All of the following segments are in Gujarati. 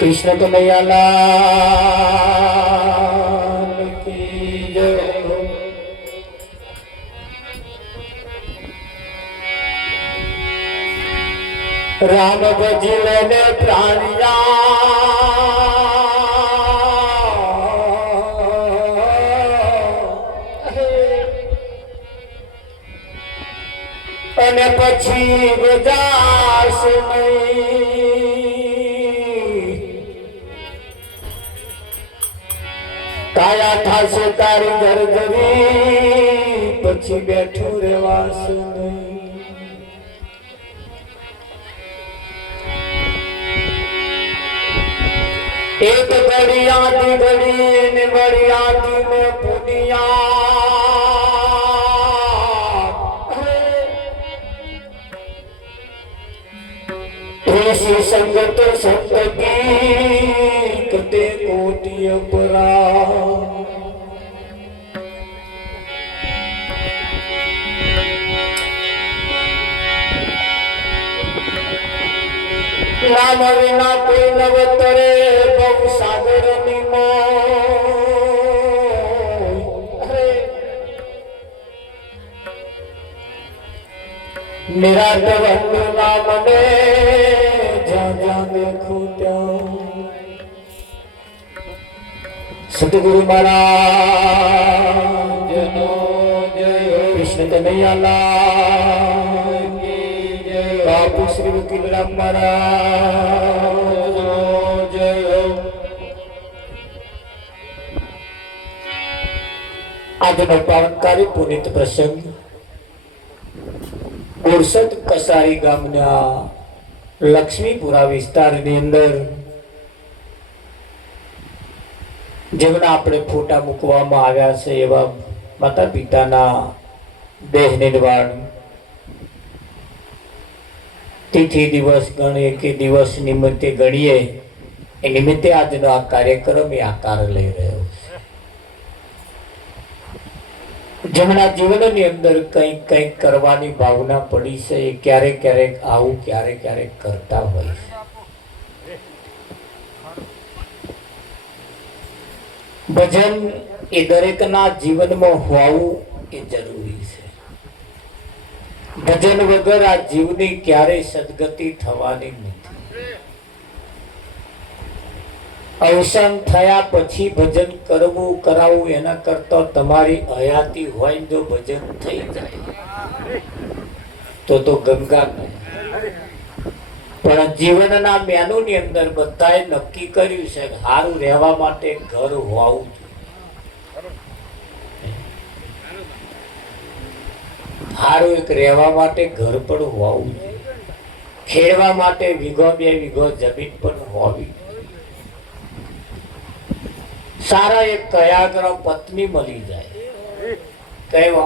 कृष्ण कन्हैया लाल की जय। राम भजले प्राणिया અને પછી બજાશ નહીં કાયા થાશે તારી ઘર ઘરી પછી બેઠું રેવાશ નહીં। एक घड़ी आती घड़ी ने बड़ी आती में पुनिया ऐसी संगत संतकी कते कोटि अपरा। नाम विना कोई नवतरे बहु सागर निमो निराट वंदु नाम ने जा जा देखो त्या। सतगुरु महाराज नो जय। कृष्ण कन्हैया लाल की जय। बापू श्री वकील राम महाराज नो जय। आज नो पावनकारी पुनित प्रसंग બોરસદ કસારી ગામના લક્ષ્મીપુરા વિસ્તારની અંદર જેમના આપણે ફોટા મૂકવામાં આવ્યા છે એવા માતા પિતાના દેહ નિર્વાણ તિથિ દિવસ ગણીએ કે દિવસ નિમિત્તે ગણીએ એ નિમિત્તે આજનો આ કાર્યક્રમ એ આકાર લઈ રહ્યો છે। જેમના જીવનની અંદર કંઈક કંઈક કરવાની ભાવના પડી છે એ ક્યારેક ક્યારેક આવું ક્યારેક ક્યારેક કરતા હોય છે। ભજન એ દરેકના જીવનમાં હોવું એ જરૂરી છે। ભજન વગર આ જીવની ક્યારેય સદગતિ થવાની નથી। અવસાન થયા પછી ભજન કરવું કરાવવું એના કરતા તમારી હયાતી હોય જો ભજન થઈ જાય તો ગંગા નહીં। પણ જીવનના મેનુની અંદર બધાએ નક્કી કર્યું છે કે સારું રહેવા માટે ઘર હોવું જોઈએ। સારું એક રહેવા માટે ઘર પણ હોવું જોઈએ। ખેડવા માટે વીઘો બે વીઘો જમીન પણ હોવી। सारा एक कयाग्रह पत्नी मली जाए कहवा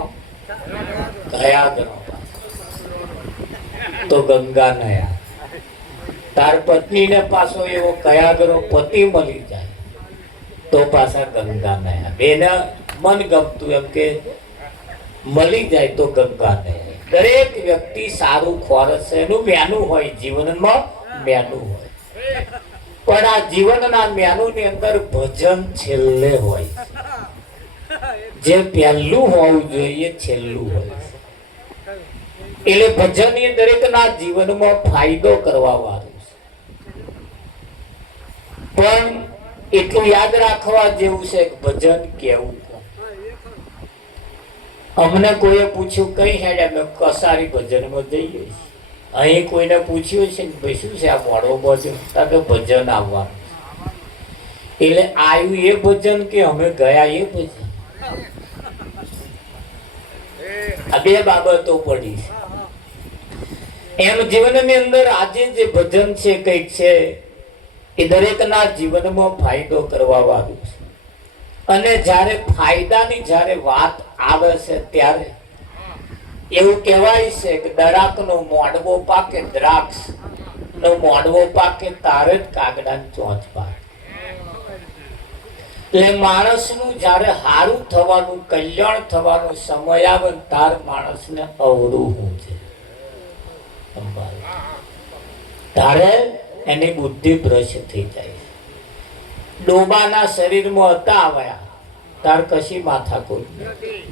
कयाग्रह तो गंगा नया तार पत्नी ने पासो एवो कयाग्रह पति मली जाए तो पासा गंगा नया बेना मन गमतु एम के मली जाए तो गंगा नया। दरेक व्यक्ति सारू खोरस है एनु मेनू होय जीवन में मेनू होय પણ આ જીવનના મેનુની અંદર ભજન છેલ્લે હોય જે પહેલું હોવું જોઈએ છેલ્લું હોય। એટલે ભજન એ દરેકના જીવનમાં ફાયદો કરવા વાળું છે। પણ એટલું યાદ રાખવા જેવું છે કે ભજન કેવું। અમને કોઈએ પૂછ્યું કઈ હેડ અમે કસારી ભજનમાં જઈએ છીએ। અહીં કોઈને પૂછ્યું છે ને ભાઈ શું છે આ મોડો ભજન કે ભજન આવવાનું એટલે આવ્યું એ ભજન કે અમે ગયા એ ભજન આ બે બાબતો પડી છે। એમ જીવનની અંદર આજે જે ભજન છે કંઈક છે એ દરેકના જીવનમાં ફાયદો કરવા વાળું છે। અને જ્યારે ફાયદાની જ્યારે વાત આવે છે ત્યારે એવું કહેવાય છે કે દરાકનો મોડવો પાકે દ્રાક્ષ નો મોડવો પાકે તારે જ કાગડાની ચોંચ પાડે। એટલે માણસનું જ્યારે હારું થવાનું કલ્યાણ થવાનો સમય આવે તાર માણસને અવરું હું છે। તારે એની બુદ્ધિ ભ્રષ્ટ થઈ જાય. ડોબાના શરીરમાં હતા આવ્યા તાર કશી માથાકૂટ નથી.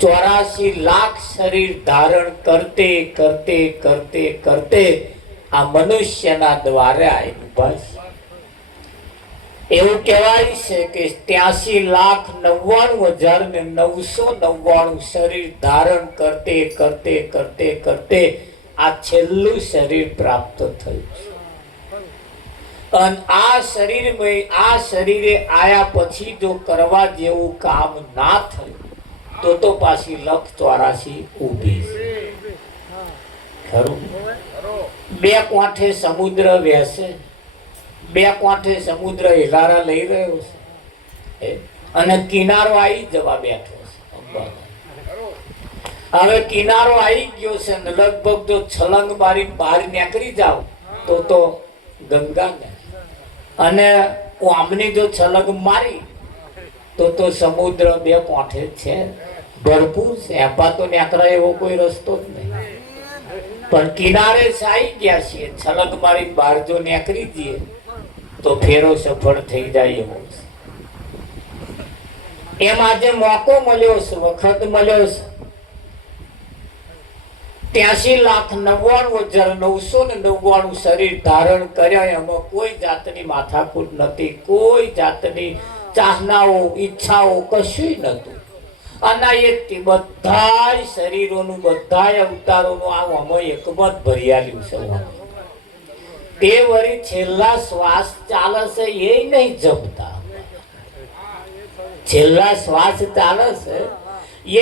84 લાખ શરીર ધારણ કરતે કરતે કરતે કરતે આ મનુષ્યના દ્વારે આવી બસ. એવું કહેવાય છે કે 83,99,999 શરીર ધારણ કરતે કરતે કરતે કરતે આ છેલ્લું શરીર પ્રાપ્ત થયું છે. અને આ શરીરે આયા પછી જો કરવા જેવું કામ ના થયું તો પાછી 1,84 ઊભી છે. ખરું? બે કાંઠે સમુદ્ર વહેશે, બે કાંઠે સમુદ્ર હિલારા લઈ રહ્યો છે અને કિનારો આવી જવા બેઠો છે. હવે કિનારો આવી ગયો છે ને લગભગ જો છલંગ મારી બહાર નીકળી જાવ તો ગંગા ને, અને આમની જો છલંગ મારી તો સમુદ્ર બે કાંઠે છે, ભરપૂર છે. એપા તો નીકળે એવો કોઈ રસ્તો જ નહીં. પણ કિનારે આવી ગયા છીએ, છલંગ મારી બહાર જો નીકળી જઈએ તો ફેરો સફળ થઈ જાય એવો છે. એમ આજે મોકો મળ્યો છે, વખત મળ્યો છે. 83,99,999 શરીર ધારણ કર્યા. એમાં કોઈ જાતની માથાકૂટ નથી, કોઈ જાતની ચાહનાઓ ઈચ્છાઓ કશું નતું. અને એ બધા શરીરોનું બધા અવતારોનું આમાં એકમત ભરિયાલ્યું છે. તે વળી છેલ્લા શ્વાસ ચાલે છે એ નહીં જમતા, છેલ્લા શ્વાસ ચાલે છે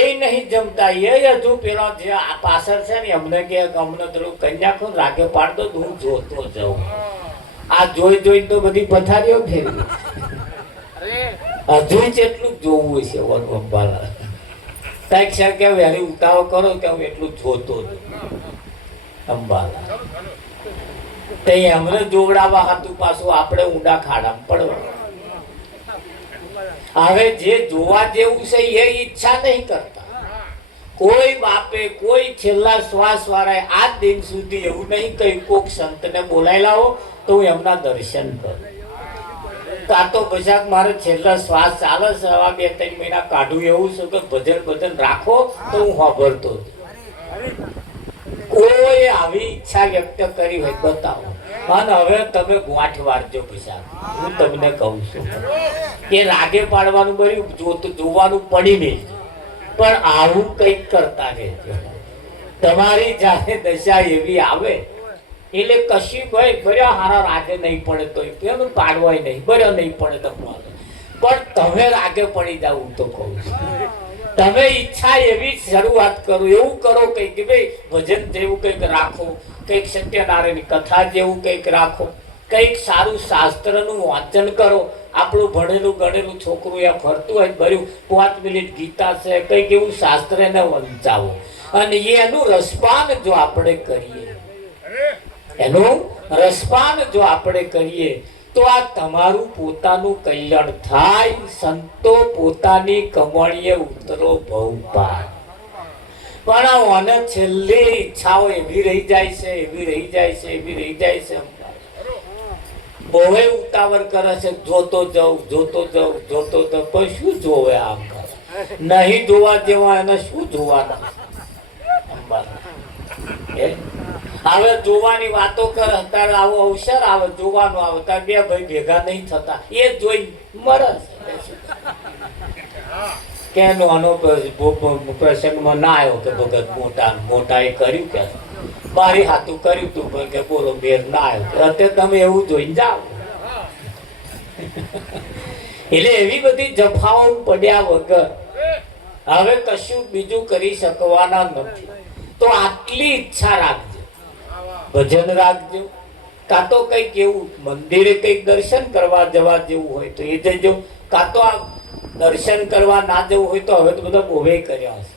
એ નહીં જમતા. એ હજુ પેલો જે પાછળ છે ને અમને કે અમને થોડું કન્યા ખો રાગે પાડતો હું જોતો જાઉં. આ જોઈ તો બધી પથારીઓ ફેરવી. હજુ જેટલું જોવું છે અંબાલા કઈક છે કે વહેલી ઉતાવળ કરો કે હું એટલું જોતો અંબાલા. તે એમને જોવડાવવા હતું પાછું આપણે ઊંડા ખાડામાં પડવા. હવે જે જોવા જેવું છે એ ઈચ્છા નહીં કરતા કોઈ બાપે, કોઈ છેલ્લા શ્વાસ વાળાએ આજ દિન સુધી એવું નહીં કહ્યું કોક સંતને બોલાવી લાવો તો હું એમના દર્શન કરું. કાં તો બજાક મારે છેલ્લા શ્વાસ ચાલે છે, આવા 2-3 મહિના કાઢું એવું છે કે ભજન રાખો તો હું સાંભળતો. કોઈ આવી ઈચ્છા વ્યક્ત કરી હોય બતાવો. અને હવે તમે ગોઠ વાળજો બજાક. હું તમને કહું છું કે રાગે પાડવાનું બન્યું જોવાનું પડી નહીં, પણ આવું કંઈક કરતા રહેજો. તમારી જાતે દશા એવી આવે એટલે કશી ભાઈ બર્યા હારા રાગે નહીં પડે તો કેમ પાડવાય નહીં, બર્યા નહીં પડે તો પણ તમે રાગે પડી જાવ. હું તો કહું છું તમે ઈચ્છા એવી શરૂઆત કરો, એવું કરો કંઈક કે ભાઈ ભજન જેવું કંઈક રાખો, કંઈક સત્યનારાયણની કથા જેવું કંઈક રાખો, કંઈક સારું શાસ્ત્રનું વાંચન કરો. આપણું ભણેલું ગણેલું છોકરું એ ફરતું હોય ભર્યું 5 મિનિટ ગીતા છે કંઈક એવું શાસ્ત્ર એને વંચાવો. અને એનું રસપાન જો આપણે કરીએ, એનું રસપાન જો આપણે કરીએ તો આ તમારું પોતાનું કલ્યાણ થાય. સંતો પોતાની કમાણીએ ઉતરો ભવ પાર. પણ આને છેલ્લી ઈચ્છાઓ એવી રહી જાય છે, એવી રહી જાય છે, એવી રહી જાય છે. બહુ ઉતાવળ કરે છે, જોતો જાઉં જોતો જાઉં જોતો જાઉં. પણ શું જોવે આમ કરે? નહીં જોવા જેવા એને શું જોવાના? હવે જોવાની વાતો કરે, અત્યારે આવો અવસર આવે જોવાનો આવે ત્યારે બે ભાઈ ભેગા નહીં થતા, એ જોઈ મરે કે આનો પ્રસંગમાં ના આવ્યો કે ભગત મોટા એ કર્યું કે મારી હાથું કર્યું તું કે બોલો મેર ના આવ્યો. અત્યારે તમે એવું જોઈને જાઓ. એટલે એવી બધી જફાઓ પડ્યા વગર હવે કશું બીજું કરી શકવાના નથી. તો આટલી ઈચ્છા રાખજો, ભજન રાખજો. કાં તો કંઈક એવું મંદિરે કંઈક દર્શન કરવા જવા જેવું હોય તો એ જજો. કાં તો આ દર્શન કરવા ના જવું હોય તો હવે તો બધા બોવે કર્યા હશે.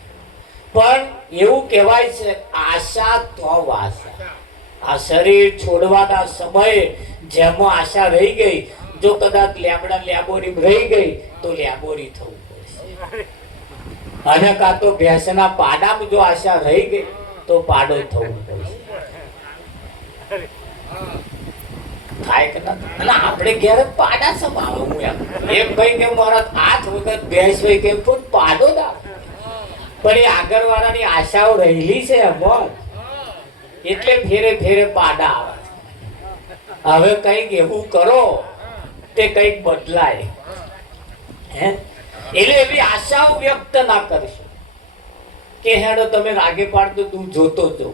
પણ એવું કહેવાય છે આશા તો વાસા. આ શરીર છોડવાના સમયે જેમાં આશા રહી ગઈ, જો કદાચ લેબોરી રહી ગઈ તો લેબોરી થવું પડશે. અને કાં તો ભેંસના પાડામાં જો આશા રહી ગઈ તો પાડો થવું પડશે. થાય કે ના થાય? અને આપણે ઘેર જ પાડા સમાવે. હું એમ એક ભાઈ કે મારા હાથ વગર ભેંસ હોય કે પણ પાડો ના, પણ એ આગળ વાળાની આશાઓ રહેલી છે એમાં, એટલે ફેરે ફેરે પાડા આવે. હવે કઈક એવું કરો તે કઈક બદલાય. હે એટલે એવી આશાઓ વ્યક્ત ના કરશો કે હેડો તમે રાગે પાડતો તું જોતો જો,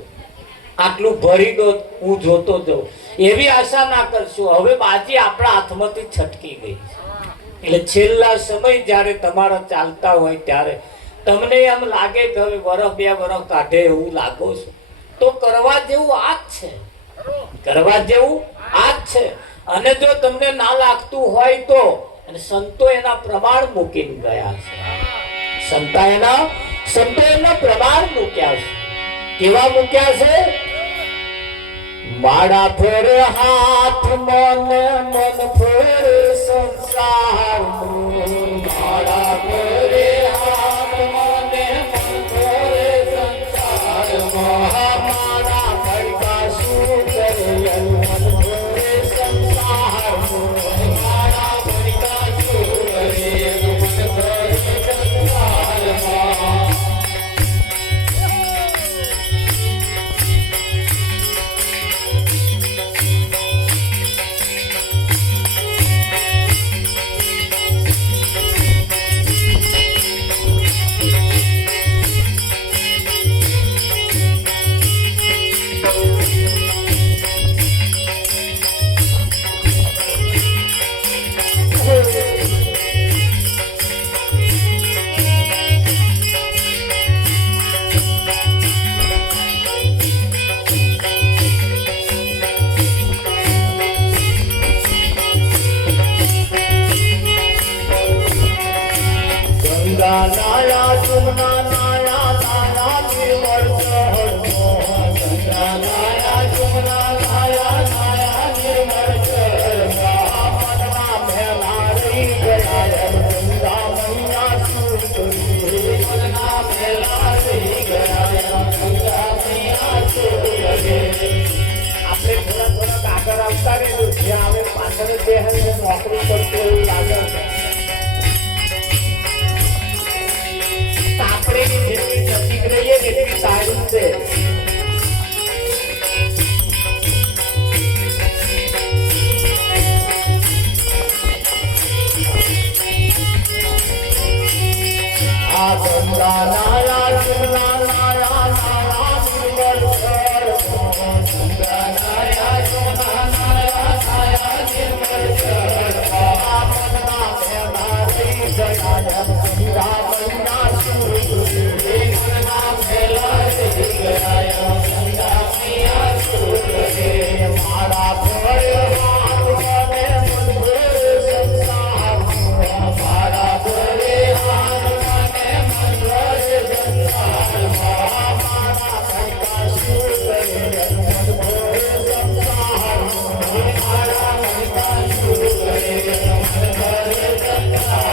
આટલું ભરી દો હું જોતો જાઉં, એવી આશા ના કરશો. હવે બાજી આપણા હાથમાંથી છટકી ગઈ. એટલે છેલ્લા સમય જ્યારે તમારા ચાલતા હોય ત્યારે તમને એમ લાગે કે હવે વરસ બે વરસ કાઢે એવું લાગો છો, તો કરવા જેવું આ જ છે. કરવા જેવું આ જ છે. અને જો તમને ના લાગતું હોય તો, અને સંતો એના પ્રમાણ મૂકીને ગયા છે. સંતો એના પ્રમાણ મૂક્યા છે. કેવા મૂક્યા છે? માડા ફેરે હાથ મન ફેરે સંસાર, માડા ફેરે હાથ મન ફેરે સંસાર, માડા ફરકા શું કરે મન ફેરે સંસાર, માડા ફરકા શું કરે મન ફેરે સંસાર. નાયા સુમના નાયા નાયા નિર્મળ ચહર, નાયા સુમના નાયા નાયા નિર્મળ ચહર, મનમાં મેલા રહી ગયા ગંગા મૈયા શું કરી, મનના મેલા રહી ગયા ગંગા મૈયા શું કરે. આપણે થોડા આગળ આવતા રહીશું, જ્યાં હવે પાછળ બે નોકરી કરતો એવું લાગે છે. સારું છે. આ ગંગા નાયા સુમના નાયા નાયા નિર્મળ ચહર, ગંગા નાયા સુમના નાયા નાયા નિર્મળ ચહર, મનમાં મેલા રહી ગયા ગંગા મૈયા શું કરે, મનના મેલા રહી ગયા ગંગા મૈયા શું કરે. મારા ફેરે હાથ મને મન ફેરે સંસાર, મારા ફેરે હાથ મને મન ફેરે સંસાર, મારા ફરકા શું કરે મન ફેરે સંસાર, મારા ફરકા શું કરે મન ફેરે સંસાર.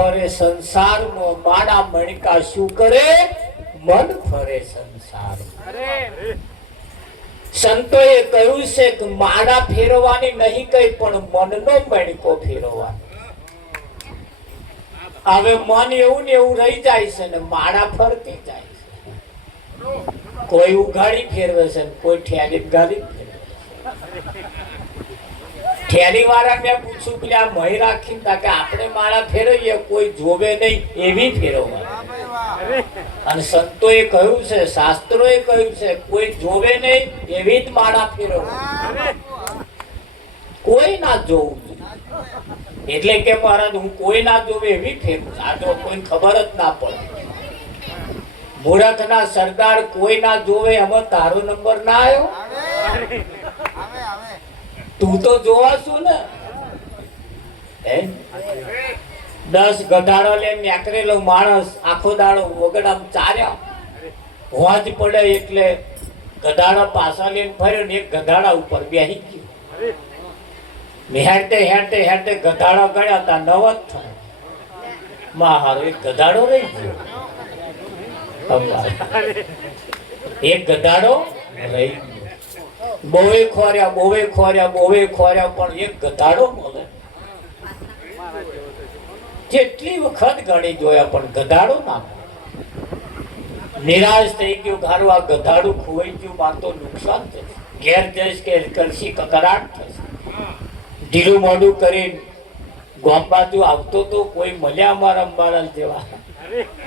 ફરે સંસારમાં, માણા મણકા શું કરે? મન ફરે સંસાર. સંતોએ કહ્યું છે કે માળા ફેરવાની નહીં કઈ, પણ મનનો મણકો ફેરવવાનો. હવે મન એવું ને એવું રહી જાય છે ને માળા ફરતી જાય છે. કોઈ ઉઘાડી ફેરવે છે ને કોઈ ઠેલી ગાડી ફેરવે છે. ઠેલી વાળા મેં પૂછ્યું કે આ મહી રાખીને કે આપણે માળા ફેરવીએ કોઈ જોવે નહીં એવી ફેરવવાની. અને સંતોએ કહ્યું છે, શાસ્ત્રોએ કહ્યું છે, કોઈ જોવે નહીં એવી જ માળા ફેરવવાની. કોઈ ના જોવું. એટલે કે મહારાજ હું કોઈ ના જોવે એવી ફેરવું. આ જો કોઈ ખબર જ ના પડે. મૂર્ખ ના સરદાર કોઈ ના જોવે એમાં તારો નંબર ના આવ્યો. તું તો જોવા છું ને. 10 ગધાડો લઈને નીકળેલો માણસ આખો દાડો વગડામ ચાર્યા. હોજ પડે એટલે ગધાડા પાછા લઈને ફર્યો ને એક ગધાડા ઉપર બેસી ગયો. હેરતે હેરતે હેરતે ગધાડા ગણ્યા હતા 9 જ થાય. હારો એક ગધાડો રહી ગયો. એક ગધાડો રહી ગયો. બોવે ખોર્યા બોવે ખોર્યા બોવે ખોર્યા પણ એક ગધાડો મળે. કેટલી વખત ગણી જોયા પણ ગધાડો ના. નિરાશ થઈ ગયો. ઘારું આ ગધાડું ખોવાઈ ગયું, માર તો નુકસાન થશે. ઘેર જઈશ કે કરશી કકરાટ થશે. ઢીલું મોઢું કરીને ગોમ બાજુ આવતો તો કોઈ મળ્યા અમારા અંબાલાલ જેવા.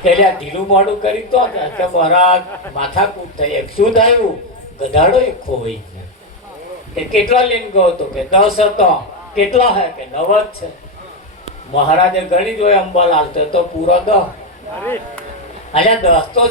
પેલા ઢીલું મોઢું કરી તો મહારાજ માથાકૂટ થઈ. શું થયું? ગધાડો એક ખોવાઈ ગયો. કેટલા લઈને ગયો હતો? કે 10 હતો. કેટલા હે? કે 9 જ છે. મહારાજે ગણી જોયા અંબાલાલ તો પૂરા 10. અલ્યા 10 તો